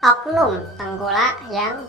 Oknum tengkulak yang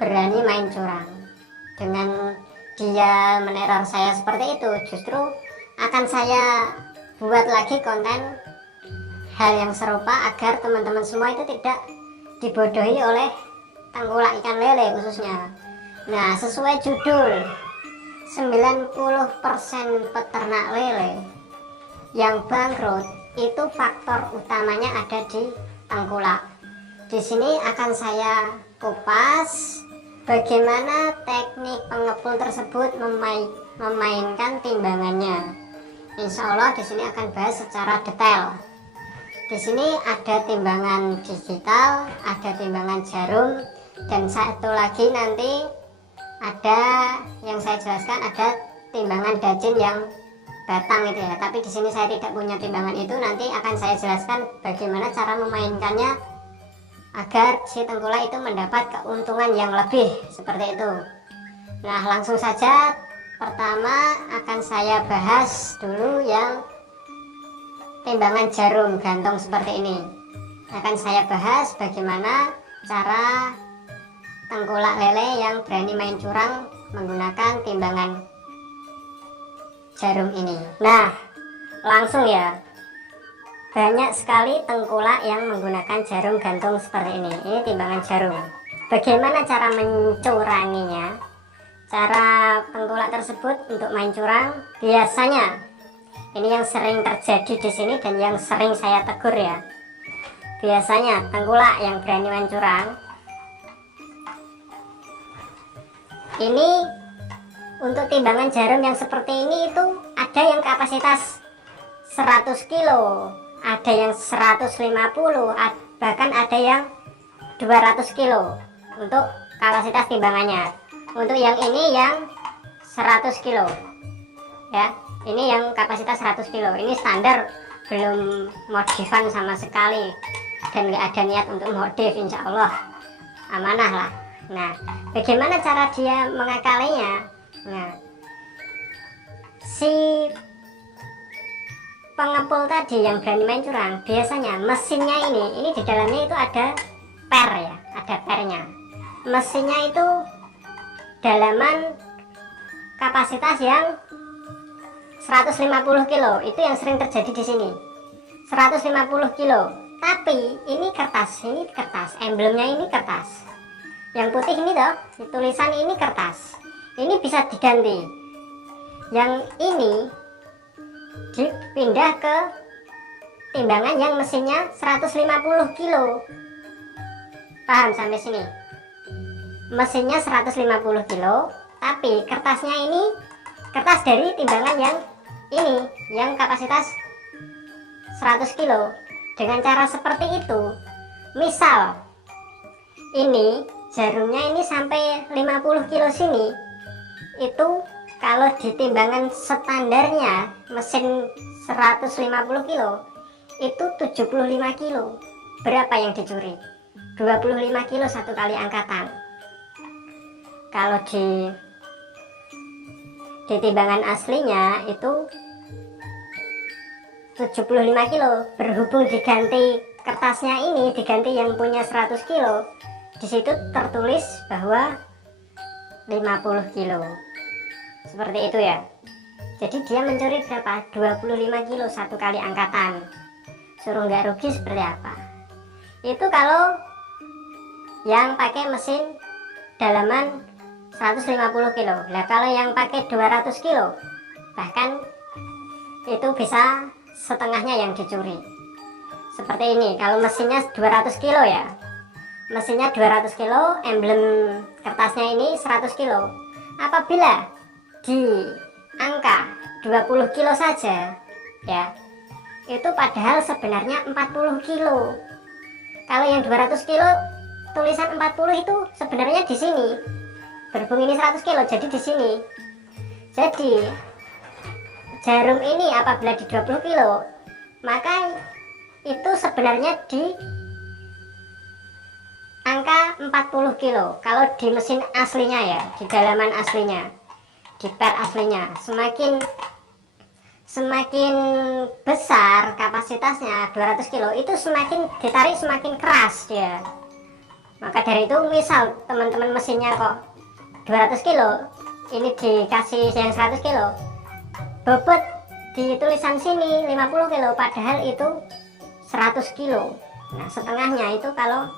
berani main curang. Dengan dia meneror saya seperti itu, justru akan saya buat lagi konten hal yang serupa agar teman-teman semua itu tidak dibodohi oleh tengkulak ikan lele khususnya. Nah, sesuai judul, 90% peternak lele yang bangkrut itu faktor utamanya ada di tengkulak. Di sini akan saya kupas bagaimana teknik pengepul tersebut memainkan timbangannya. Insya Allah di sini akan bahas secara detail. Di sini ada timbangan digital, ada timbangan jarum, dan satu lagi nanti ada yang saya jelaskan, ada timbangan dajin yang batang itu ya. Tapi di sini saya tidak punya timbangan itu, nanti akan saya jelaskan bagaimana cara memainkannya agar si tengkulak itu mendapat keuntungan yang lebih seperti itu. Nah, langsung saja. Pertama akan saya bahas dulu yang timbangan jarum gantung seperti ini. Akan saya bahas bagaimana cara tengkulak lele yang berani main curang menggunakan timbangan jarum ini. Nah, langsung ya. Banyak sekali tengkulak yang menggunakan jarum gantung seperti ini. Ini timbangan jarum. Bagaimana cara mencuranginya? Cara tengkulak tersebut untuk main curang biasanya ini yang sering terjadi di sini dan yang sering saya tegur ya. Biasanya tengkulak yang berani main curang ini untuk timbangan jarum yang seperti ini itu ada yang kapasitas 100 kilo, ada yang 150, bahkan ada yang 200 kilo untuk kapasitas timbangannya. Untuk yang ini yang 100 kilo ya, ini yang kapasitas 100 kilo. Ini standar, belum modifan sama sekali dan nggak ada niat untuk modif, insya Allah amanah lah. Nah, bagaimana cara dia mengakalinya? Nah, si pengepul tadi yang berani main curang biasanya mesinnya ini di dalamnya itu ada per ya, ada pernya. Mesinnya itu dalaman kapasitas yang 150 kilo, itu yang sering terjadi di sini. 150 kilo. Tapi ini kertas, emblemnya ini kertas. Yang putih ini toh, tulisan ini kertas. Ini bisa diganti. Yang ini dipindah ke timbangan yang mesinnya 150 kilo. Paham sampai sini? Mesinnya 150 kilo, tapi kertasnya ini kertas dari timbangan yang ini, yang kapasitas 100 kilo. Dengan cara seperti itu, misal ini jarumnya ini sampai 50 kilo sini, itu kalau di timbangan standarnya mesin 150 kilo itu 75 kilo. Berapa yang dicuri? 25 kilo satu kali angkatan. Kalau di timbangan aslinya itu 75 kilo. Berhubung diganti kertasnya ini, diganti yang punya 100 kilo, di situ tertulis bahwa 50 kilo. Seperti itu ya. Jadi dia mencuri berapa? 25 kilo satu kali angkatan. Suruh nggak rugi seperti apa? Itu kalau yang pakai mesin dalaman 150 kilo. Nah, kalau yang pakai 200 kilo, bahkan itu bisa setengahnya yang dicuri. Seperti ini, kalau mesinnya 200 kilo ya. Mesinnya 200 kilo, emblem kertasnya ini 100 kilo. Apabila di angka 20 kilo saja ya, itu padahal sebenarnya 40 kilo. Kalau yang 200 kilo tulisan 40 itu sebenarnya di sini. Berhubung ini 100 kilo, jadi di sini. Jadi jarum ini apabila di 20 kilo, maka itu sebenarnya di angka 40 kilo. Kalau di mesin aslinya ya, di dalaman aslinya, di per aslinya. semakin besar kapasitasnya 200 kilo, itu semakin ditarik semakin keras dia. Maka dari itu misal teman-teman mesinnya kok 200 kilo, ini dikasih yang 100 kilo, bobot di tulisan sini 50 kilo, padahal itu 100 kilo. Nah, setengahnya itu kalau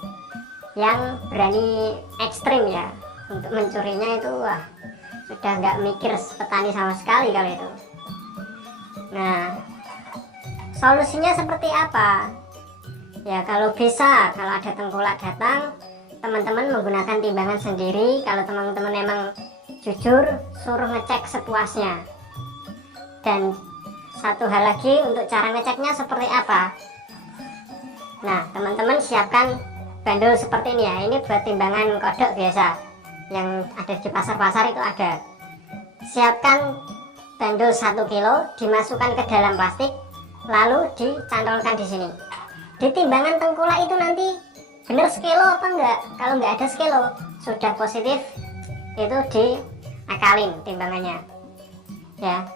yang berani ekstrim ya, untuk mencurinya itu wah, sudah nggak mikir petani sama sekali kalau itu. Nah, solusinya seperti apa? Ya kalau bisa, kalau ada tengkulak datang, teman-teman menggunakan timbangan sendiri. Kalau teman-teman emang jujur, suruh ngecek sepuasnya. Dan satu hal lagi, untuk cara ngeceknya seperti apa? Nah, teman-teman siapkan bandul seperti ini ya. Ini buat timbangan kodok biasa yang ada di pasar-pasar itu ada. Siapkan bandul 1 kilo, dimasukkan ke dalam plastik, lalu dicantolkan di sini. Di timbangan tengkulak itu nanti bener sekilo apa enggak? Kalau enggak ada sekilo, sudah positif, itu diakalin timbangannya. Ya,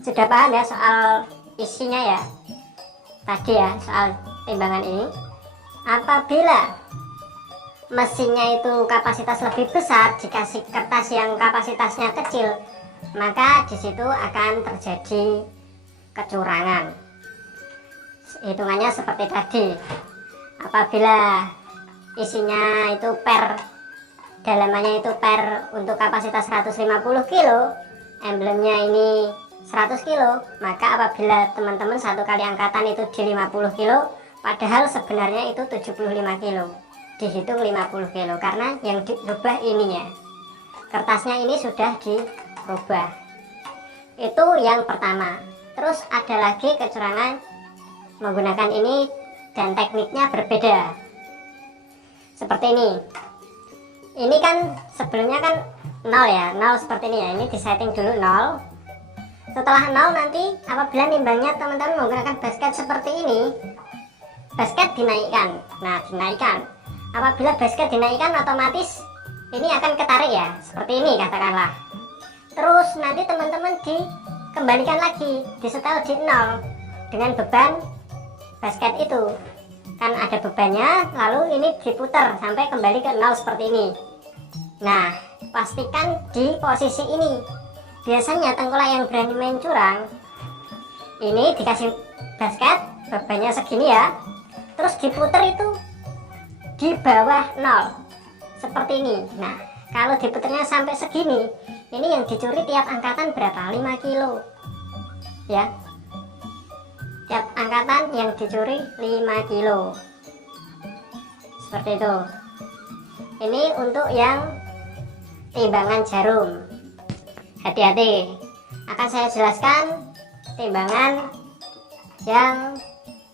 sudah paham ya soal isinya ya tadi ya, soal timbangan ini. Apabila mesinnya itu kapasitas lebih besar, dikasih kertas yang kapasitasnya kecil, maka disitu akan terjadi kecurangan. Hitungannya seperti tadi, apabila isinya itu dalamannya itu untuk kapasitas 150 kilo, emblemnya ini 100 kilo, maka apabila teman-teman satu kali angkatan itu di 50 kilo, padahal sebenarnya itu 75 kilo, dihitung 50 kilo, karena yang dirubah ininya, kertasnya ini sudah dirubah. Itu yang pertama. Terus ada lagi kecurangan menggunakan ini dan tekniknya berbeda. Seperti ini. Ini kan sebelumnya kan 0 ya, 0 seperti ini ya. Ini disetting dulu 0. Setelah 0 nanti apabila nimbangnya teman-teman menggunakan basket seperti ini, basket dinaikkan. Nah, dinaikkan. Apabila basket dinaikkan, otomatis ini akan ketarik ya, seperti ini katakanlah. Terus nanti teman-teman dikembalikan lagi, disetel di 0 dengan beban basket itu. Kan ada bebannya, lalu ini diputar sampai kembali ke 0 seperti ini. Nah, pastikan di posisi ini. Biasanya tengkulak yang berani main curang, ini dikasih basket, bebannya segini ya, terus diputar itu di bawah 0 seperti ini. Nah, kalau diputarnya sampai segini, ini yang dicuri tiap angkatan berapa? 5 kilo ya, tiap angkatan yang dicuri 5 kilo seperti itu. Ini untuk yang timbangan jarum. Hati-hati, akan saya jelaskan timbangan yang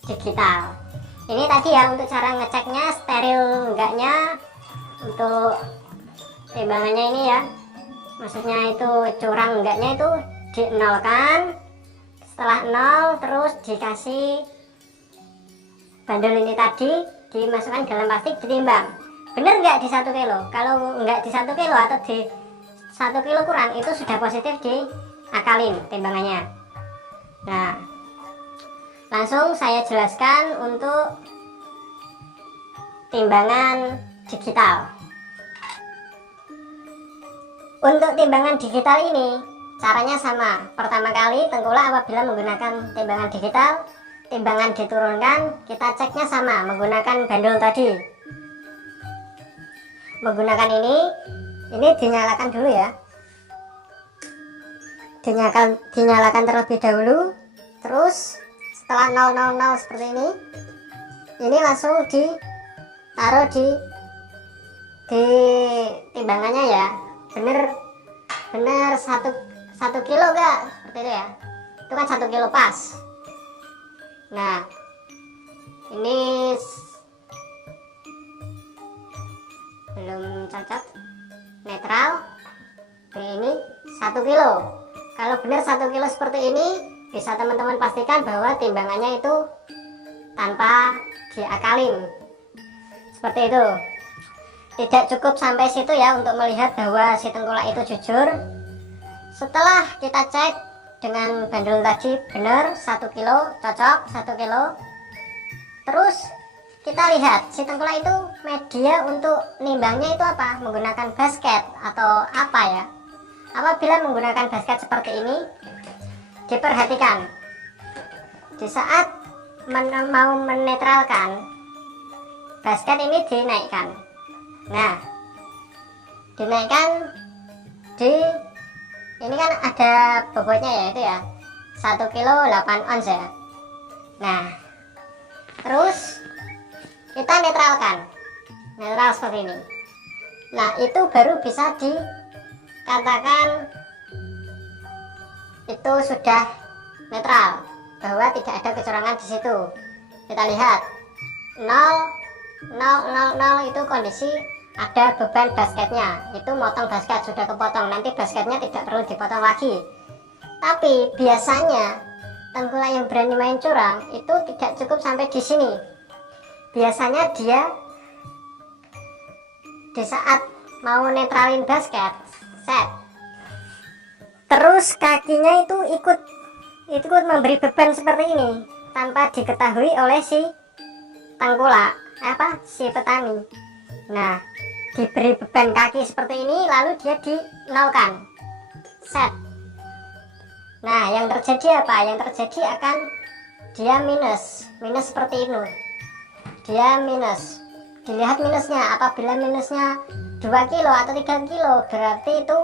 digital. Ini tadi ya untuk cara ngeceknya steril enggaknya, untuk timbangannya ini ya, maksudnya itu curang enggaknya itu di-nolkan. Setelah 0 terus dikasih bandul ini tadi, dimasukkan dalam plastik, ditimbang. Bener nggak di 1 kilo? Kalau nggak di 1 kilo atau di 1 kilo kurang, itu sudah positif, diakalin timbangannya. Nah, langsung saya jelaskan untuk timbangan digital. Untuk timbangan digital ini caranya sama. Pertama kali tengkulak apabila menggunakan timbangan digital, timbangan diturunkan, kita ceknya sama menggunakan bandul tadi. Menggunakan ini dinyalakan dulu ya. Dinyalakan terlebih dahulu. Terus setelah 000 seperti ini langsung ditaruh di timbangannya ya. Bener 1 kilo enggak? Seperti itu ya. Itu kan 1 kilo pas. Nah, ini belum cocok, netral. Ini 1 kilo. Kalau benar 1 kilo seperti ini, bisa teman-teman pastikan bahwa timbangannya itu tanpa diakalin. Seperti itu. Tidak cukup sampai situ ya untuk melihat bahwa si tengkulak itu jujur. Setelah kita cek dengan bandul tadi benar 1 kilo, cocok 1 kilo. Terus kita lihat si tengkulak itu media untuk nimbangnya itu apa, menggunakan basket atau apa ya. Apabila menggunakan basket seperti ini, diperhatikan di saat mau menetralkan, basket ini dinaikkan. Nah, dinaikkan ini kan ada bobotnya ya, itu ya 1 kilo 8 ons ya. Nah, terus kita netral seperti ini. Nah, itu baru bisa dikatakan itu sudah netral, bahwa tidak ada kecurangan di situ. Kita lihat 0, 0, 0, 0 itu kondisi ada beban basketnya, itu motong basket, sudah kepotong, nanti basketnya tidak perlu dipotong lagi. Tapi biasanya tengkulak yang berani main curang itu tidak cukup sampai di sini. Biasanya dia di saat mau netralin basket, set, terus kakinya itu ikut memberi beban seperti ini tanpa diketahui oleh si tengkulak, si petani. Nah, diberi beban kaki seperti ini, lalu dia dinolkan, set. Nah, yang terjadi apa? Yang terjadi akan dia minus seperti ini. Dia minus. Dilihat minusnya, apabila minusnya 2 kilo atau 3 kilo, berarti itu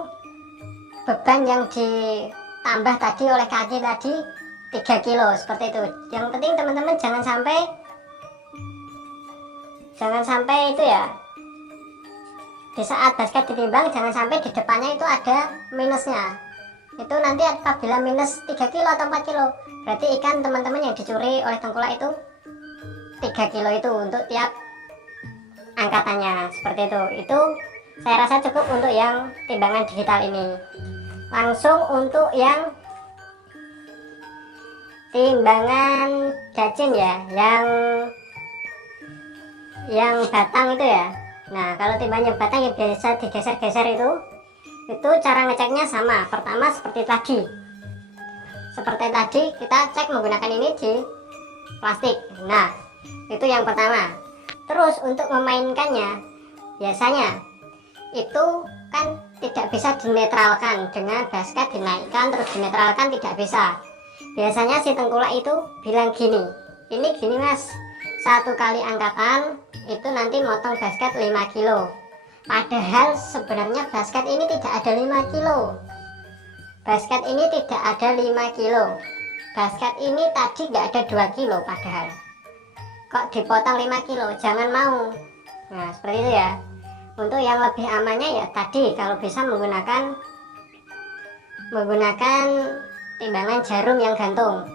beban yang ditambah tadi oleh kaki tadi 3 kilo, seperti itu. Yang penting teman-teman jangan sampai itu ya, di saat basket ditimbang jangan sampai di depannya itu ada minusnya. Itu nanti apabila minus 3 kilo atau 4 kilo, berarti ikan teman-teman yang dicuri oleh tengkulak itu 3 kilo itu untuk tiap angkatannya, seperti itu. Itu saya rasa cukup untuk yang timbangan digital ini. Langsung untuk yang timbangan gajin ya, yang batang itu ya. Nah, kalau timbangan batang yang biasa digeser-geser itu cara ngeceknya sama. Pertama seperti tadi kita cek menggunakan ini di plastik. Nah, itu yang pertama. Terus untuk memainkannya, biasanya itu kan tidak bisa dinetralkan dengan basket dinaikkan terus dinetralkan, tidak bisa. Biasanya si tengkulak itu bilang gini mas, 1 kali angkatan itu nanti motong basket 5 kilo. Padahal sebenarnya basket ini tidak ada 5 kilo. Basket ini tidak ada 5 kilo. Basket ini tadi nggak ada 2 kilo padahal. Kok dipotong 5 kilo? Jangan mau. Nah, seperti itu ya. Untuk yang lebih amannya ya tadi, kalau bisa menggunakan timbangan jarum yang gantung.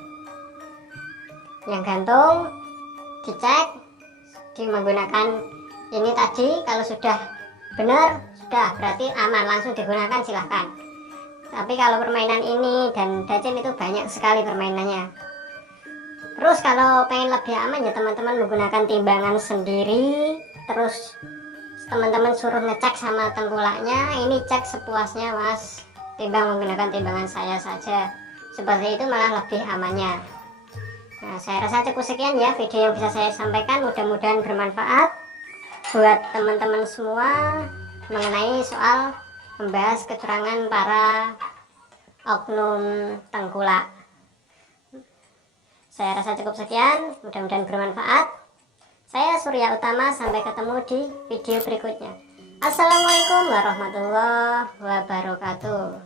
Dicek, menggunakan ini tadi. Kalau sudah benar, sudah berarti aman, langsung digunakan, silahkan. Tapi kalau permainan ini dan dacin itu banyak sekali permainannya. Terus kalau pengen lebih aman ya teman-teman menggunakan timbangan sendiri. Terus teman-teman suruh ngecek sama tengkulaknya, ini cek sepuasnya mas, timbang menggunakan timbangan saya saja. Seperti itu malah lebih amannya. Nah, saya rasa cukup sekian ya video yang bisa saya sampaikan. Mudah-mudahan bermanfaat buat teman-teman semua mengenai soal membahas kecurangan para oknum tengkulak. Saya rasa cukup sekian, mudah-mudahan bermanfaat. Saya Surya Utama, sampai ketemu di video berikutnya. Assalamualaikum warahmatullahi wabarakatuh.